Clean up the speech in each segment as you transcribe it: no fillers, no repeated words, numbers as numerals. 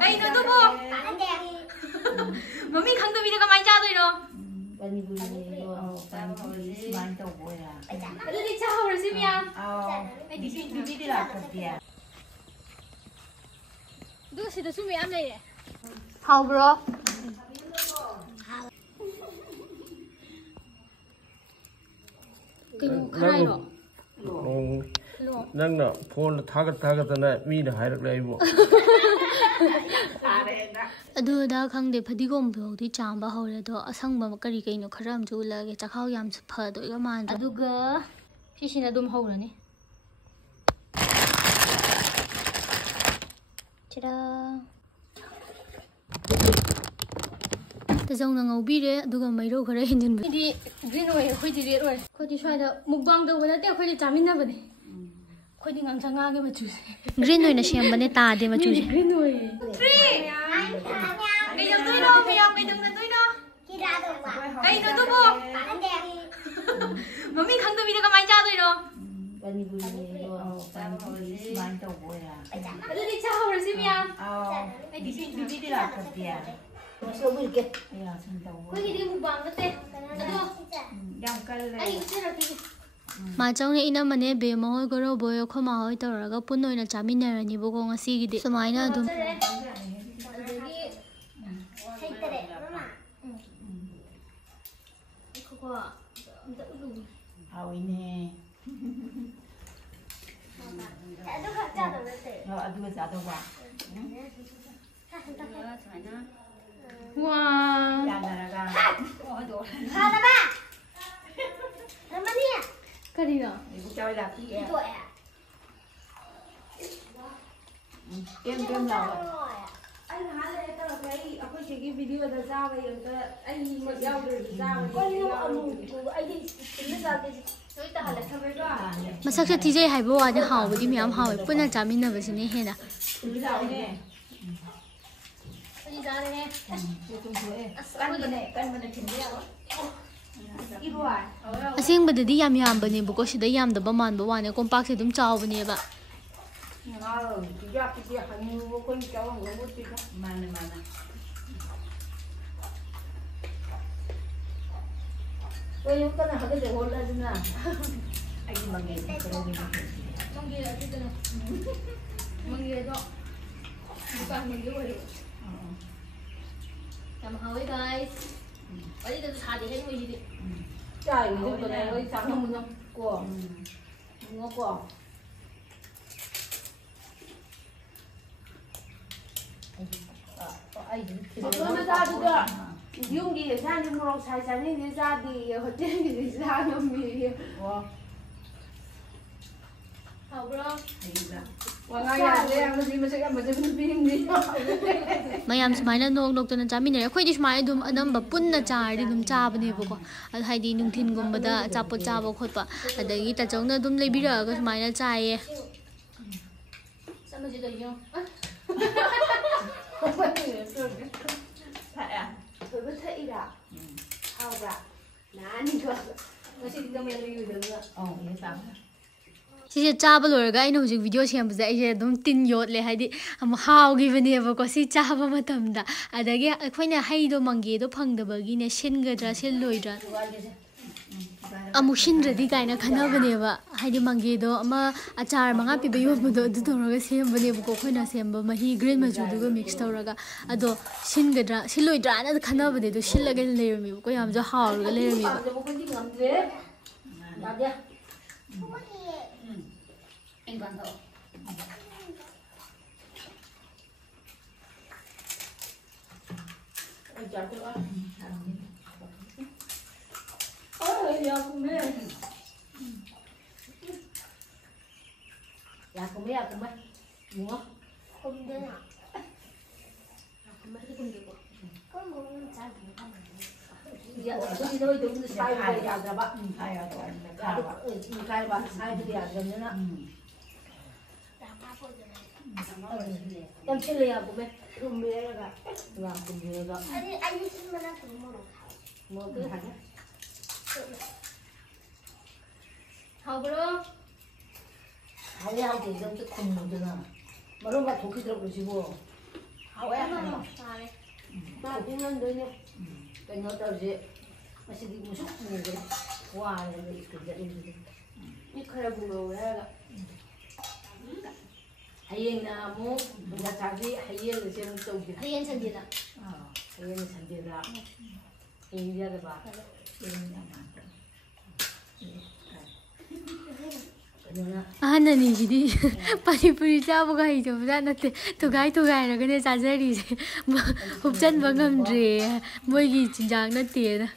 Kay no to po. Mami khang to video kamay cha rồi no. Bani bui bani mai tàu bồi à. Alo đi cha rồi sim ya. Ai đi là thật tiệt. Du sida su miyam lay. How bro? Nang phone thagat mi na hairak lai bo. ꯑꯗꯨꯗ ꯈꯪꯗꯦ ꯐꯗꯤꯒꯣꯝ ꯐꯥꯎꯗꯤ ꯆꯥꯝꯕ ꯍꯧꯔꯦ ꯑꯗꯣ ꯑꯁꯪꯕ ꯀꯔꯤ ꯀꯩꯅꯣ ꯈꯔ ꯑꯃꯁꯨ ꯎꯠꯂꯒꯦ ꯆꯥꯛꯈꯥꯎ ꯌꯥꯝ ꯐꯗꯣꯏꯒ ꯃꯥꯟꯗ꯭ꯔꯦ ꯑꯗꯨꯒ ꯁꯤꯁꯤꯅ ꯑꯗꯨꯝ ꯍꯧꯔꯅꯤ ꯆꯔꯥ ꯇꯖꯧꯅ ꯉꯧꯕꯤꯔꯦ ꯑꯗꯨꯒ ꯃꯩꯔꯧ ꯈꯔ ꯍꯦꯟꯖꯤꯟꯕ ꯑꯩꯗꯤ ꯒ꯭ꯔꯤꯟ ꯑꯣꯏ ꯑꯩꯈꯣꯏꯗꯤ ꯔꯦꯗ ꯑꯣꯏ ꯑꯩꯈꯣꯏꯗꯤ ꯁ꯭ꯋꯥꯏꯗ ꯃꯨꯛꯕꯥꯡ ꯇꯧꯕ ꯅꯠꯇꯦ ꯑꯩꯈꯣꯏꯗꯤ ꯆꯥꯃꯤꯟꯅꯕꯅꯦ ꯑꯩꯈꯣꯏꯗꯤ ꯉꯥꯡꯁꯥ ꯉꯥꯒꯤ ꯃꯆꯨꯁꯦ ꯒ꯭ꯔꯤꯟ ꯑꯣꯏꯅ ꯁꯦꯝꯕꯅꯦ ꯇꯥꯗꯦ ꯃꯆꯨꯁꯦ ꯒ꯭ꯔꯤꯟ ꯑꯣꯏꯌꯦ Kailangan miyam kailangan no. Kay no to po. Mami khang to video kamay cha rồi no. Bani bui mai tàu bồi à. Alo đi cha rồi sim ya. Ai đi là thật tiệt. Sao bui kẹt? Dạ xin tàu bồi. Koi di mukbang nate. Ado. Yang kal lai. Ai sira ti. ꯃꯥꯆꯧꯅ ꯏꯅꯝꯃꯅꯦ ꯕꯦꯝꯃ ꯍꯣꯏ ꯒꯣꯔꯣꯕꯣꯏ ꯈꯣꯏꯃꯥ ꯍꯣꯏ ꯇꯧꯔꯒ ꯄꯨꯟꯅ ꯑꯣꯏꯅ ꯆꯥꯃꯤꯟꯅꯔꯅꯤꯕꯀꯣ ꯉꯁꯤꯒꯤꯗꯤ ꯁꯨꯃꯥꯏꯅ ꯑꯗꯨꯝ Hawine. Aduga jado ba. Wow. Yadaraga. Hala ba. Namani. Kanina. Ibu choi la ti. Ito ya. Kem lawa. Anh hái lên tao là thấy ở cái video là ra vậy rồi anh một dao rồi ra coi như anh đi tính ra thì chúng ta là sao vậy đó ꯃꯁꯛꯁꯦ ꯊꯤꯖꯩ ꯍꯥꯏꯕ ꯋꯥꯗꯤ ꯍꯥꯎꯕꯗꯤ ꯃꯌꯥꯝ ꯍꯥꯎꯋꯦ ꯄꯨꯟꯅ ꯆꯥꯃꯤꯟꯅꯕꯁꯤꯅ ꯍꯦꯟꯅ ꯑꯁꯦꯡꯕꯗꯗꯤ ꯌꯥꯝ ꯌꯥꯝꯕꯅꯦꯕꯀꯣ ꯁꯤꯗ ꯌꯥꯝꯗꯕ ꯃꯥꯟꯕ ꯋꯥꯅꯦ ꯀꯣꯝꯄꯥꯛꯁꯦ ꯑꯗꯨꯝ ꯆꯥꯎꯕꯅꯦꯕ Mana. Tôi không có nào cái để hôn lên nữa. Anh đi bằng nghề cái Manggil đó. Bukan manggil boleh. Sama hawi guys. Tadi tu tadi hết người gì đi. Trời ơi, cái này ơi sáng không muốn của. Mua của. nó ra được dùng gì ra nhưng mà xài xài như ra thì họ chơi gì ra nó mì Hảo bro. ꯃꯌꯥꯝ ꯁꯨꯃꯥꯏꯅ ꯅꯣꯛ ꯅꯣꯛꯇꯅ ꯆꯥꯃꯤꯟꯅꯔꯦ ꯑꯩꯈꯣꯏꯗꯤ ꯁꯨꯃꯥꯏꯅ ꯑꯗꯨꯝ ꯑꯅꯝꯕ ꯄꯨꯟꯅ ꯆꯥꯔꯗꯤ ꯑꯗꯨꯝ ꯆꯥꯕꯅꯦꯕꯀꯣ ꯑꯗꯨ ꯍꯥꯏꯗꯤ ꯅꯨꯡꯊꯤꯟꯒꯨꯝꯕꯗ ꯑꯆꯥꯄꯣꯠ ꯆꯥꯕ ꯈꯣꯠꯄ ꯑꯗꯒꯤ ꯇꯥꯆꯧꯅ ꯑꯗꯨꯝ ꯂꯩꯕꯤꯔꯛꯑꯒ ꯁꯨꯃꯥꯏꯅ ꯆꯥꯏꯌꯦ ꯁꯤꯁꯦ ꯆꯥꯕ ꯂꯣꯏꯔꯒ ꯑꯩꯅ ꯍꯧꯖꯤꯛ ꯚꯤꯗꯤꯑꯣ ꯁꯦꯝꯕꯁꯦ ꯑꯩꯁꯦ ꯑꯗꯨꯝ ꯇꯤꯟ ꯌꯣꯠꯂꯦ ꯍꯥꯏꯗꯤ ꯑꯃꯨꯛ ꯍꯥꯎꯈꯤꯕꯅꯦꯕꯀꯣ ꯁꯤ ꯆꯥꯕ ꯃꯇꯝꯗ ꯑꯗꯒꯤ ꯑꯩꯈꯣꯏꯅ ꯍꯩꯗꯣ ꯃꯪꯒꯦꯗꯣ ꯐꯪꯗꯕꯒꯤꯅꯦ ꯁꯤꯟꯒꯗ꯭ꯔꯥ ꯁꯤꯟꯂꯣꯏꯗ꯭ꯔꯥ ꯑꯃꯨꯛ ꯁꯤꯟꯗ꯭ꯔꯗꯤ ꯀꯥꯏꯅ ꯈꯟꯅꯕꯅꯦꯕ ꯍꯥꯏꯗꯤ ꯃꯪꯒꯦꯗꯣ ꯑꯃ ꯑꯆꯥꯔ 5 ꯄꯤꯕ ꯌꯣꯟꯕꯗꯣ ꯑꯗꯨ ꯇꯧꯔꯒ ꯁꯦꯝꯕꯅꯦꯕꯀꯣ ꯑꯩꯈꯣꯏꯅ ꯁꯦꯝꯕ ꯃꯍꯤ ꯒ꯭ꯔꯤꯟ ꯃꯆꯨꯗꯨꯒ ꯃꯤꯛꯁ ꯇꯧꯔꯒ ꯑꯗꯣ ꯁꯤꯟꯒꯗ꯭ꯔꯥ ꯁꯤꯟꯂꯣꯏꯗ꯭ꯔꯥꯅ ꯈꯟꯅꯕꯅꯦ ꯑꯗꯣ ꯁꯤꯜꯂꯒ ꯂꯩꯔꯝꯃꯦꯕꯀꯣ ꯌꯥꯝꯁꯨ ꯍꯥꯎꯔꯒ ꯂꯩꯔꯝꯃꯦꯕ Anh còn thở. Ôi giờ cũng biết. Dạ cũng biết cũng biết. Mua. Không biết nào. Không biết cái công việc của. Có muốn trả tiền không? Dạ tôi thôi chúng sai rồi dạ dạ bạn sai rồi sai bạn sai thì dạ gần nữa. Em xin liền của mẹ. Không biết rồi. Làm cùng nhiều rồi. Anh xin mà nó cũng mua. Mua cái hàng á. Hảo bro. Hãy ăn thì giống cái cùng một đường. Mà nó bắt thuộc cái đâu rồi chứ bộ. ꯍꯥꯎꯋꯦ ꯆꯥꯔꯦ ꯃꯥꯗꯤ ꯉꯝꯗꯣꯏꯅꯦ ꯀꯩꯅꯣ ꯇꯧꯁꯦ ꯃꯁꯤꯗꯤ ꯃꯨꯁꯨꯛ ꯃꯨꯈ꯭ꯔꯦ ꯋꯥꯔꯦ ꯁ꯭ꯀꯨꯜ ꯆꯠꯂꯤꯁꯤꯗꯤ ꯃꯤ ꯈꯔꯕꯨ ꯉꯧꯔꯦ ꯍꯥꯏꯔꯒ ꯍꯌꯦꯡꯅ ꯑꯃꯨꯛ ꯉꯁꯥꯏꯒꯤ ꯍꯌꯦꯡꯁꯦ ꯑꯃꯨꯛ ꯇꯧꯁꯦ ꯍꯌꯦꯡ ꯁꯟꯗꯦꯗ ꯍꯌꯦꯡ ꯁꯟꯗꯦꯗ ꯍꯌꯦꯡ ꯌꯥꯗꯕ ꯑꯍꯟ ꯑꯅꯤꯁꯤꯗꯤ ꯄꯥꯅꯤꯄꯨꯔꯤ ꯆꯥꯕꯒ ꯍꯩꯇꯕꯖꯥꯠ ꯅꯠꯇꯦ ꯊꯨꯒꯥꯏꯔꯒꯅꯦ ꯆꯥꯖꯔꯤꯁꯦ ꯍꯨꯞꯆꯟꯕ ꯉꯝꯗ꯭ꯔꯦ ꯃꯣꯏꯒꯤ ꯆꯤꯟꯖꯥꯛ ꯅꯠꯇꯦꯅ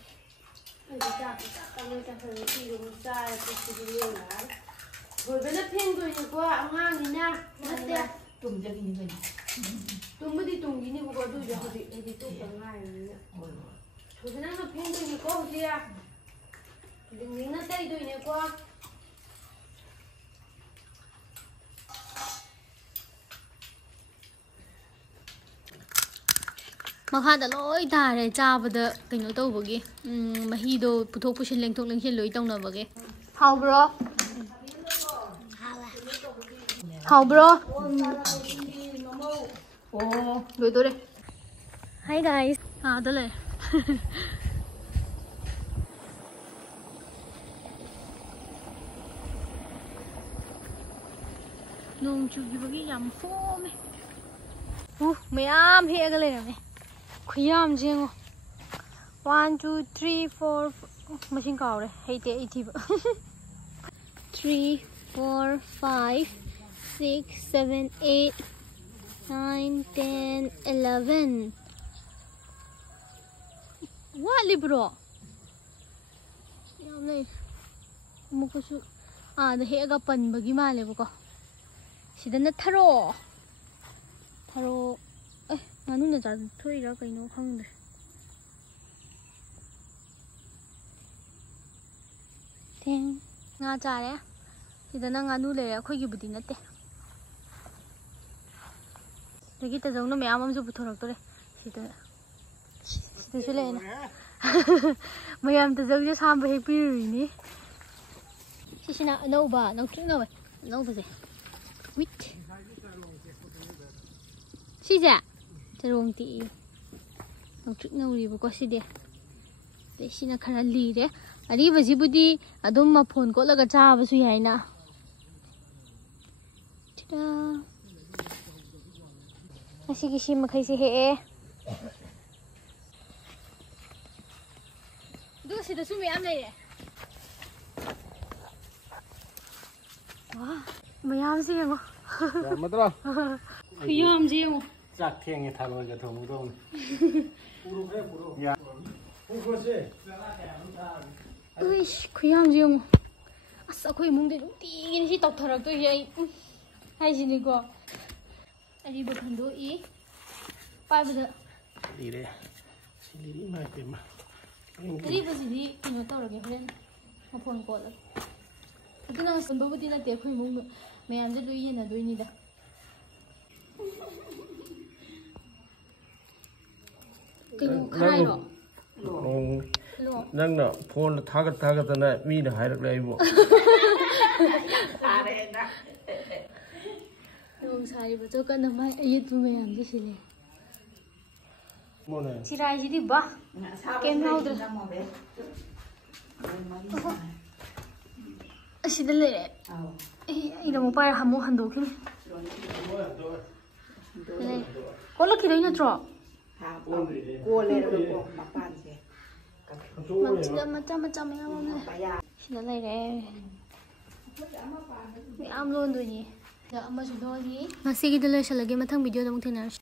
ꯊꯣꯏꯕꯅ ꯐꯦꯡꯗꯣꯏꯅꯤꯀꯣ ꯑꯉꯥꯡꯅꯤꯅ ꯅꯠꯇꯦ ꯇꯨꯝꯖꯈꯤꯅꯤ ꯀꯩꯅꯣ ꯇꯨꯝꯕꯗꯤ ꯇꯨꯝꯈꯤꯅꯤꯕꯀꯣ ꯑꯗꯨꯏꯁꯨ ꯍꯧꯖꯤꯛ ꯇꯨꯝꯕ ꯉꯥꯏꯔꯕꯅꯤꯅ ꯊꯣꯏꯕꯅ ꯐꯦꯡꯗꯣꯏꯅꯤꯀꯣ ꯍꯧꯖꯤꯛ ꯂꯤꯡꯂꯤꯡꯅ ꯇꯩꯗꯣꯏꯅꯤꯀꯣ ꯃꯈꯥꯗ ꯂꯣꯏ ꯇꯥꯔꯦ ꯆꯥꯕꯗ ꯀꯩꯅꯣ ꯇꯧꯕꯒꯤ ꯃꯍꯤꯗꯣ ꯄꯨꯊꯣꯛ ꯄꯨꯁꯤꯟ ꯂꯦꯡꯊꯣꯛ ꯂꯦꯡꯁꯤꯟ ꯂꯣꯏ ꯇꯧꯅꯕꯒꯤ ꯍꯥꯎꯕ꯭ꯔꯣ ꯍꯥꯎꯕ꯭ꯔꯣ ꯑꯣ ꯂꯣꯏꯗꯣꯔꯦ ꯍꯥꯏ ꯒꯥꯏꯁ ꯑꯥꯗ ꯂꯩ ꯅꯣꯡ ꯆꯨꯈꯤꯕꯒꯤ ꯌꯥꯝ ꯍꯣꯝꯃꯦ ꯃꯌꯥꯝ ꯍꯦꯛꯑꯒ ꯂꯩꯔꯝꯃꯦ ꯈꯨꯌꯥꯝꯁꯦ ꯌꯦꯡꯉꯣ 1 2 3 4 ꯃꯁꯤꯡ ꯀꯥꯎꯔꯦ ꯍꯩꯇꯦ ꯑꯩ ꯊꯤꯕ 3 4 5 6 7 8 9 10 11 ꯋꯥꯠꯂꯤꯕ꯭ꯔꯣ ꯌꯥꯝ ꯂꯩ ꯑꯃꯨꯛꯀꯁꯨ ꯑꯥꯗ ꯍꯦꯛꯑꯒ ꯄꯟꯕꯒꯤ ꯃꯥꯜꯂꯦꯕꯀꯣ ꯁꯤꯗꯅ ꯊꯔꯣ ꯉꯥꯅꯨꯅ ꯆꯥꯊꯣꯛꯏꯔꯥ ꯀꯩꯅꯣ ꯈꯪꯗ꯭ꯔꯦ ꯉꯥ ꯆꯥꯔꯦ ꯁꯤꯗꯅ ꯉꯥꯅꯨ ꯂꯩꯔꯦ ꯑꯩꯈꯣꯏꯒꯤꯕꯨꯗꯤ ꯅꯠꯇꯦ ꯑꯗꯒꯤ ꯇꯥꯖꯧꯅ ꯃꯌꯥꯝ ꯑꯃꯁꯨ ꯄꯨꯊꯣꯔꯛꯇꯣꯔꯦ ꯁꯤꯗꯁꯨ ꯂꯩꯔꯦ ꯃꯌꯥꯝ ꯇꯥꯖꯧꯁꯦ ꯁꯥꯝꯕ ꯍꯦꯛꯄꯤꯔꯨꯔꯤꯅꯤ ꯁꯤꯁꯤꯅ ꯑꯅꯧꯕ ꯅꯧꯇ꯭ꯔꯤꯛ ꯅꯧꯋꯦ ꯑꯅꯧꯕꯁꯦ ꯋꯤꯠ ꯁꯤꯁꯦ ꯆꯔꯣꯡ ꯇꯤꯛꯏ ꯅꯧꯇ꯭ꯔꯤꯛ ꯅꯧꯔꯤꯕꯀꯣ ꯁꯤꯗꯤ ꯑꯗꯩ ꯁꯤꯅ ꯈꯔ ꯂꯤꯔꯦ ꯑꯔꯤꯕꯁꯤꯕꯨꯗꯤ ꯑꯗꯨꯝ ꯃꯐꯣꯟ ꯀꯣꯠꯂꯒ ꯆꯥꯕꯁꯨ ꯌꯥꯏꯅ ꯉꯁꯤꯒꯤ ꯁꯤ ꯃꯈꯩꯁꯦ ꯍꯦꯛꯑꯦ ꯑꯗꯨꯒ ꯁꯤꯗꯁꯨ ꯃꯌꯥꯝ ꯂꯩꯔꯦ ꯃꯌꯥꯝꯁꯦ ꯌꯦꯡꯉꯣ ꯌꯥꯝꯃꯗ꯭ꯔꯣ ꯈꯨꯌꯥꯝꯁꯦ ꯌꯦꯡꯉꯣ ꯆꯥꯛ ꯊꯦꯡꯉꯦ ꯊꯥꯔꯣꯏꯒ ꯊꯣꯡꯒꯗꯧꯅꯤ ꯑꯩꯁ ꯈꯨꯌꯥꯝꯁꯦ ꯌꯦꯡꯉꯣ ꯑꯁ ꯑꯩꯈꯣꯏ ꯏꯃꯨꯡꯗꯤ ꯅꯨꯡꯇꯤꯒꯤꯅꯤ ꯁꯤ ꯇꯧꯊꯔꯛꯇꯣꯏꯁꯦ ꯑꯩ ꯍꯥꯏꯁꯤꯅꯤꯀꯣ ꯑꯔꯤꯕ ꯈꯟꯗꯣꯛꯏ ꯄꯥꯏꯕꯗ ꯂꯤꯔꯦ ꯁꯤ ꯂꯤꯔꯤ ꯏꯃꯥꯏ ꯄꯦꯝꯃ ꯑꯔꯤꯕꯁꯤꯗꯤ ꯀꯩꯅꯣ ꯇꯧꯔꯒꯦ ꯍꯣꯔꯦꯟ ꯃꯐꯣꯟ ꯀꯣꯠꯂꯒ ꯑꯗꯨꯅ ꯁꯣꯟꯕꯕꯨꯗꯤ ꯅꯠꯇꯦ ꯑꯩꯈꯣই ꯏꯃꯨꯡ ꯃꯌꯥꯝꯁꯦ ꯂꯣꯏ ꯌꯦꯟꯅꯗꯣꯏꯅꯤꯗ ꯀꯩꯅꯣ ꯈꯔꯥꯏꯔꯣ ꯅꯪꯅ ꯐꯣꯟꯗ ꯊꯥꯒꯠꯇꯅ ꯃꯤꯅ ꯍꯥꯏꯔꯛꯂꯦ ꯑꯩꯕꯨ ꯅꯣꯡ ꯁꯥꯔꯤꯕ ꯀꯟꯅ ꯃꯥꯏ ꯑꯌꯦꯠꯄ ꯃꯌꯥꯝꯁꯦ ꯁꯤꯂꯦ ꯆꯤꯔꯥꯏꯁꯤꯗꯤ ꯕꯥ ꯀꯩꯝ ꯌꯥꯎꯗ꯭ꯔꯦ ꯑꯁꯤꯗ ꯂꯩꯔꯦ ꯑꯩꯅ ꯑꯃꯨꯛ ꯄꯥꯏꯔ ꯑꯃꯨꯛ ꯍꯟꯗꯣꯛꯈꯤꯅꯤ ꯀꯣꯜꯂꯛꯈꯤꯗꯣꯏ ꯅꯠꯇ꯭ꯔꯣ ꯁꯤꯗ ꯃꯆꯥ ꯃꯆꯥ ꯃꯌꯥꯝ ꯑꯃ ꯂꯩ ꯁꯤꯗ ꯂꯩꯔꯦ ꯃꯌꯥꯝ ꯂꯣꯟꯗꯣꯏꯅꯤ ꯁꯤꯗ ꯑꯃꯁꯨ ꯂꯣꯜꯂꯤ ꯉꯁꯤꯒꯤꯗ ꯂꯣꯏꯁꯤꯜꯂꯒꯦ ꯃꯊꯪ ꯚꯤꯗꯤꯑꯣꯗ ꯑꯃꯨꯛ ꯊꯦꯡꯅꯔꯁꯤ